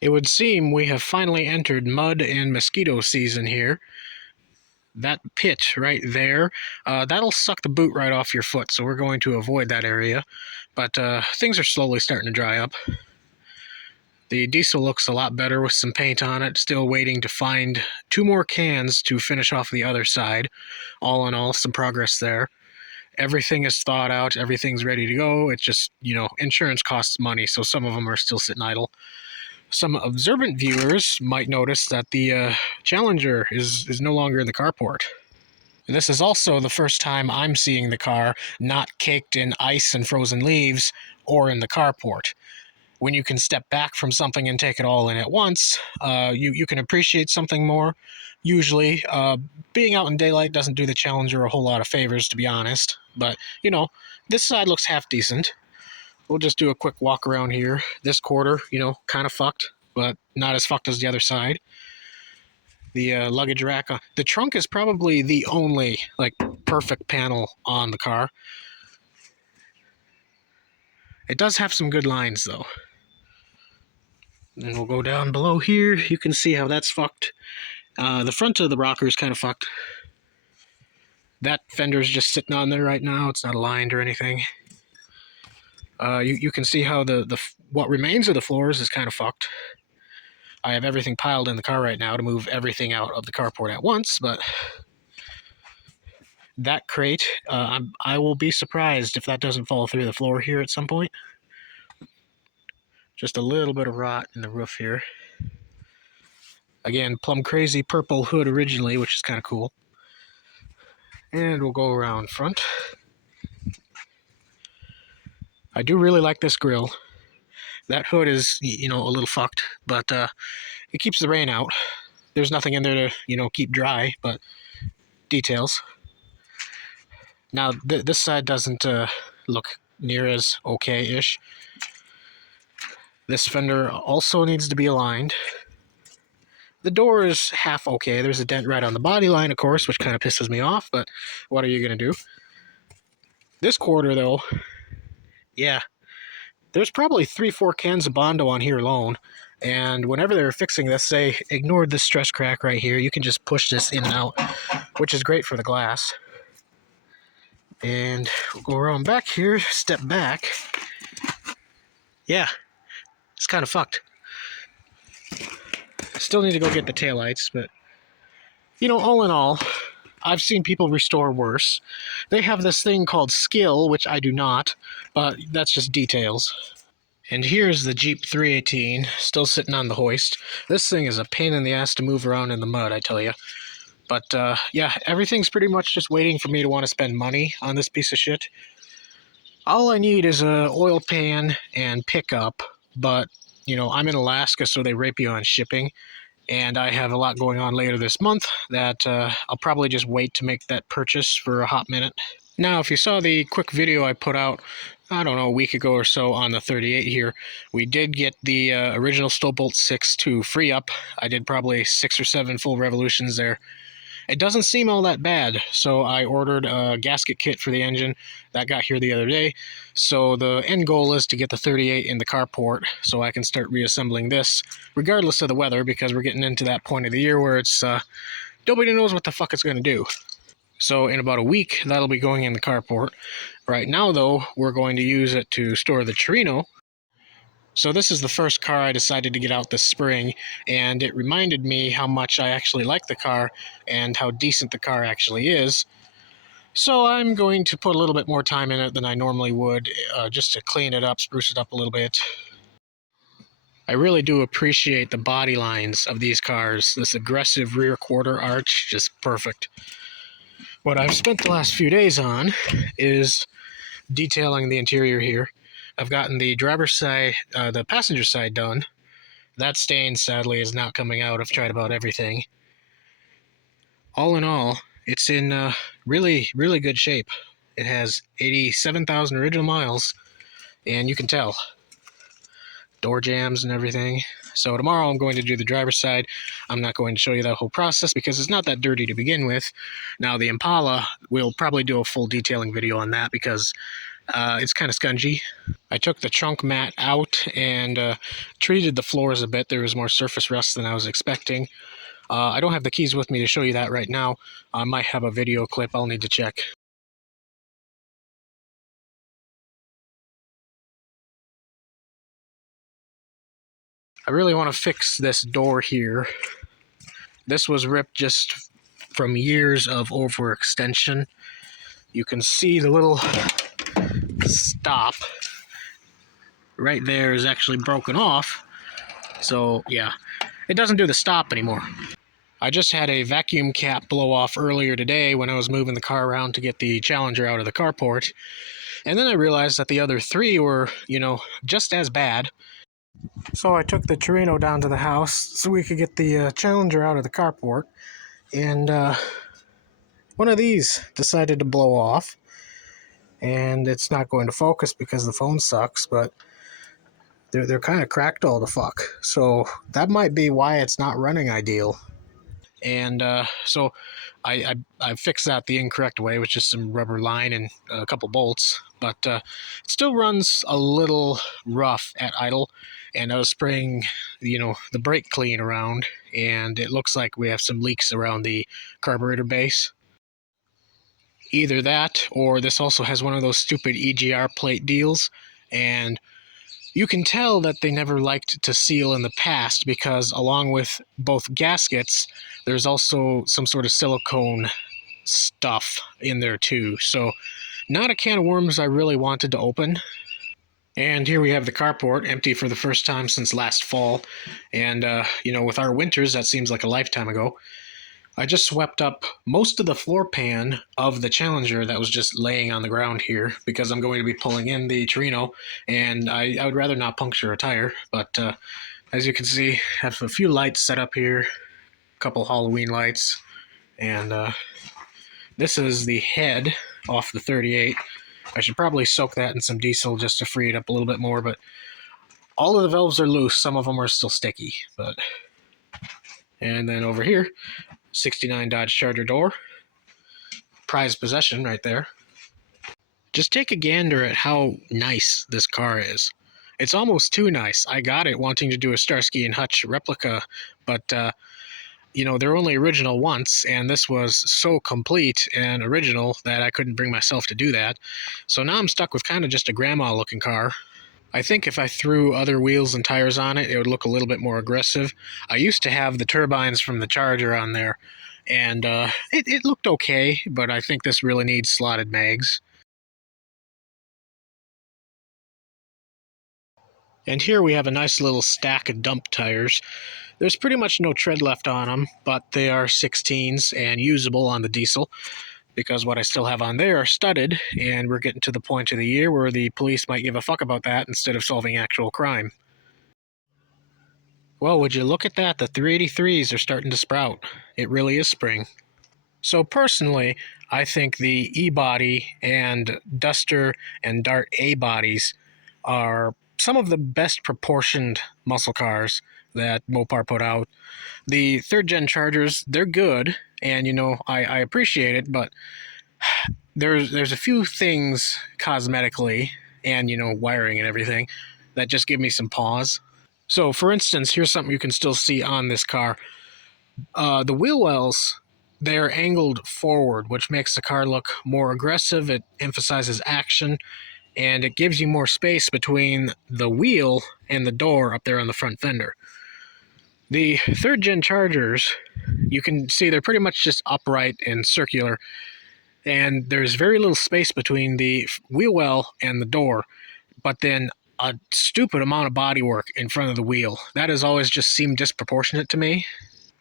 It would seem we have finally entered mud and mosquito season here. That pit right there, that'll suck the boot right off your foot, so we're going to avoid that area. But things are slowly starting to dry up. The diesel looks a lot better with some paint on it. Still waiting to find 2 more cans to finish off the other side. All in all, some progress there. Everything is thawed out. Everything's ready to go. It's just, insurance costs money, so some of them are still sitting idle. Some observant viewers might notice that the Challenger is no longer in the carport. This is also the first time I'm seeing the car not caked in ice and frozen leaves or in the carport. When you can step back from something and take it all in at once, you can appreciate something more. Usually, being out in daylight doesn't do the Challenger a whole lot of favors, to be honest. But, this side looks half decent. We'll just do a quick walk around here. This quarter, kind of fucked, but not as fucked as the other side. The luggage rack, the trunk is probably the only, perfect panel on the car. It does have some good lines, though. Then we'll go down below here. You can see how that's fucked. The front of the rocker is kind of fucked. That fender's just sitting on there right now. It's not aligned or anything. You can see how the what remains of the floors is kind of fucked. I have everything piled in the car right now to move everything out of the carport at once, but that crate, I will be surprised if that doesn't fall through the floor here at some point. Just a little bit of rot in the roof here. Again, plum crazy purple hood originally, which is kind of cool. And we'll go around front. I do really like this grille. That hood is, a little fucked, but it keeps the rain out. There's nothing in there to, keep dry, but details. Now, this side doesn't look near as okay-ish. This fender also needs to be aligned. The door is half okay. There's a dent right on the body line, of course, which kind of pisses me off, but what are you going to do? This quarter, though, yeah, there's probably 3-4 cans of Bondo on here alone, and whenever they were fixing this, they ignored this stress crack right here. You can just push this in and out, which is great for the glass. And we'll go around back here, step back. Yeah, it's kind of fucked. Still need to go get the taillights, but, all in all, I've seen people restore worse. They have this thing called skill, which I do not, but that's just details. And here's the Jeep 318, still sitting on the hoist. This thing is a pain in the ass to move around in the mud, I tell you. But, yeah, everything's pretty much just waiting for me to want to spend money on this piece of shit. All I need is a oil pan and pickup, but, I'm in Alaska, so they rape you on shipping. And I have a lot going on later this month that I'll probably just wait to make that purchase for a hot minute. Now, if you saw the quick video I put out, I don't know, a week ago or so on the 38 here, we did get the original Stowbolt 6 to free up. I did probably 6 or 7 full revolutions there. It doesn't seem all that bad, so I ordered a gasket kit for the engine. That got here the other day. So the end goal is to get the 38 in the carport so I can start reassembling this, regardless of the weather, because we're getting into that point of the year where it's nobody knows what the fuck it's going to do. So in about a week, that'll be going in the carport. Right now, though, we're going to use it to store the Torino. So this is the first car I decided to get out this spring, and it reminded me how much I actually like the car and how decent the car actually is. So I'm going to put a little bit more time in it than I normally would, just to clean it up, spruce it up a little bit. I really do appreciate the body lines of these cars. This aggressive rear quarter arch, just perfect. What I've spent the last few days on is detailing the interior here. I've gotten the driver's side, the passenger side done. That stain, sadly, is not coming out. I've tried about everything. All in all, it's in really, really good shape. It has 87,000 original miles, and you can tell. Door jambs and everything. So tomorrow I'm going to do the driver's side. I'm not going to show you that whole process because it's not that dirty to begin with. Now the Impala, we'll probably do a full detailing video on that because It's kind of scungy. I took the trunk mat out and treated the floors a bit. There was more surface rust than I was expecting. I don't have the keys with me to show you that right now. I might have a video clip I'll need to check. I really want to fix this door here. This was ripped just from years of overextension. You can see the little stop right there is actually broken off. So yeah, it doesn't do the stop anymore. I just had a vacuum cap blow off earlier today when I was moving the car around to get the Challenger out of the carport. And then I realized that the other three were, just as bad. So I took the Torino down to the house so we could get the Challenger out of the carport. And one of these decided to blow off. And it's not going to focus because the phone sucks, but they're kind of cracked all the fuck. So that might be why it's not running ideal. And so I fixed that the incorrect way, with just some rubber line and a couple bolts. But it still runs a little rough at idle. And I was spraying, the brake clean around, and it looks like we have some leaks around the carburetor base. Either that, or this also has one of those stupid EGR plate deals, and you can tell that they never liked to seal in the past because along with both gaskets, there's also some sort of silicone stuff in there too. So not a can of worms I really wanted to open. And here we have the carport, empty for the first time since last fall. And, with our winters, that seems like a lifetime ago. I just swept up most of the floor pan of the Challenger that was just laying on the ground here because I'm going to be pulling in the Torino, and I would rather not puncture a tire. But as you can see, I have a few lights set up here, a couple Halloween lights, and this is the head off the 38. I should probably soak that in some diesel just to free it up a little bit more, but all of the valves are loose. Some of them are still sticky. And then over here, 69 Dodge Charger door. Prized possession right there. Just take a gander at how nice this car is. It's almost too nice. I got it wanting to do a Starsky and Hutch replica, but they're only original once, and this was so complete and original that I couldn't bring myself to do that. So now I'm stuck with kind of just a grandma-looking car. I think if I threw other wheels and tires on it, it would look a little bit more aggressive. I used to have the turbines from the Charger on there, and it looked okay, but I think this really needs slotted mags. And here we have a nice little stack of dump tires. There's pretty much no tread left on them, but they are 16s and usable on the diesel, because what I still have on there are studded, and we're getting to the point of the year where the police might give a fuck about that instead of solving actual crime. Well, would you look at that? The 383s are starting to sprout. It really is spring. So personally, I think the E-body and Duster and Dart A bodies are some of the best proportioned muscle cars that Mopar put out. The third gen Chargers, they're good, and I appreciate it, but there's a few things cosmetically and wiring and everything that just give me some pause. So for instance, here's something you can still see on this car. The wheel wells, they're angled forward, which makes the car look more aggressive. It emphasizes action, and it gives you more space between the wheel and the door up there on the front fender. The third gen Chargers, you can see they're pretty much just upright and circular, and there's very little space between the wheel well and the door, but then a stupid amount of bodywork in front of the wheel. That has always just seemed disproportionate to me.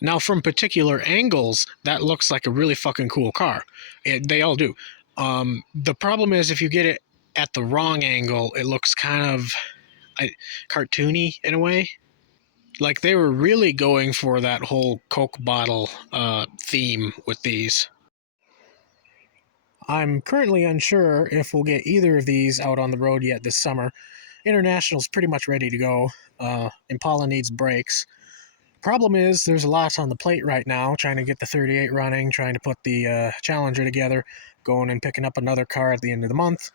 Now, from particular angles, that looks like a really fucking cool car. They all do. The problem is if you get it at the wrong angle, it looks kind of cartoony in a way. Like they were really going for that whole Coke bottle theme with these. I'm currently unsure if we'll get either of these out on the road yet this summer. International's pretty much ready to go. Impala needs brakes. Problem is, there's a lot on the plate right now, trying to get the 38 running, trying to put the Challenger together, going and picking up another car at the end of the month,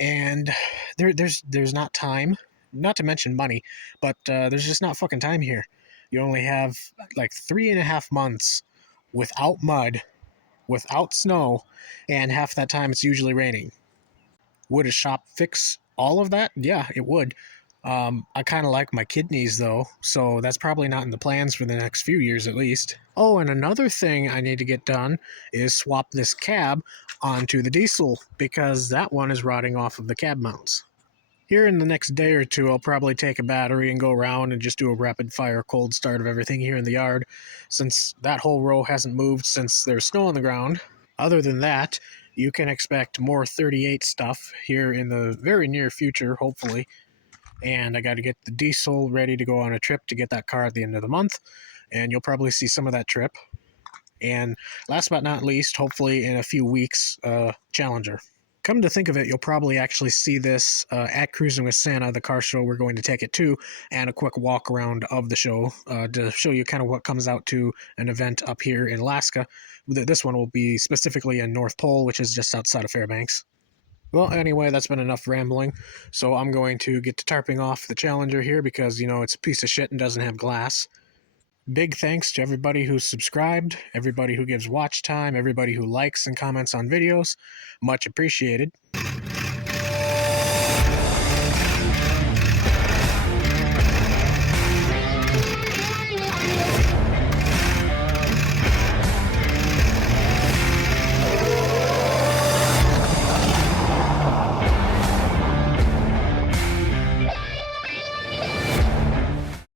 and there's not time, not to mention money, but there's just not fucking time here. You only have like 3.5 months without mud, without snow, and half that time it's usually raining. Would a shop fix all of that? Yeah, it would. I kind of like my kidneys though, so that's probably not in the plans for the next few years at least. Oh, and another thing I need to get done is swap this cab onto the diesel because that one is rotting off of the cab mounts. Here in the next day or two, I'll probably take a battery and go around and just do a rapid fire cold start of everything here in the yard, since that whole row hasn't moved since there's snow on the ground. Other than that, you can expect more 38 stuff here in the very near future, hopefully. And I got to get the diesel ready to go on a trip to get that car at the end of the month, and you'll probably see some of that trip. And last but not least, hopefully in a few weeks, Challenger. Come to think of it, you'll probably actually see this at Cruising with Santa, the car show we're going to take it to, and a quick walk around of the show to show you kind of what comes out to an event up here in Alaska. This one will be specifically in North Pole, which is just outside of Fairbanks. Well, anyway, that's been enough rambling. So I'm going to get to tarping off the Challenger here because, it's a piece of shit and doesn't have glass. Big thanks to everybody who's subscribed, everybody who gives watch time, everybody who likes and comments on videos. Much appreciated.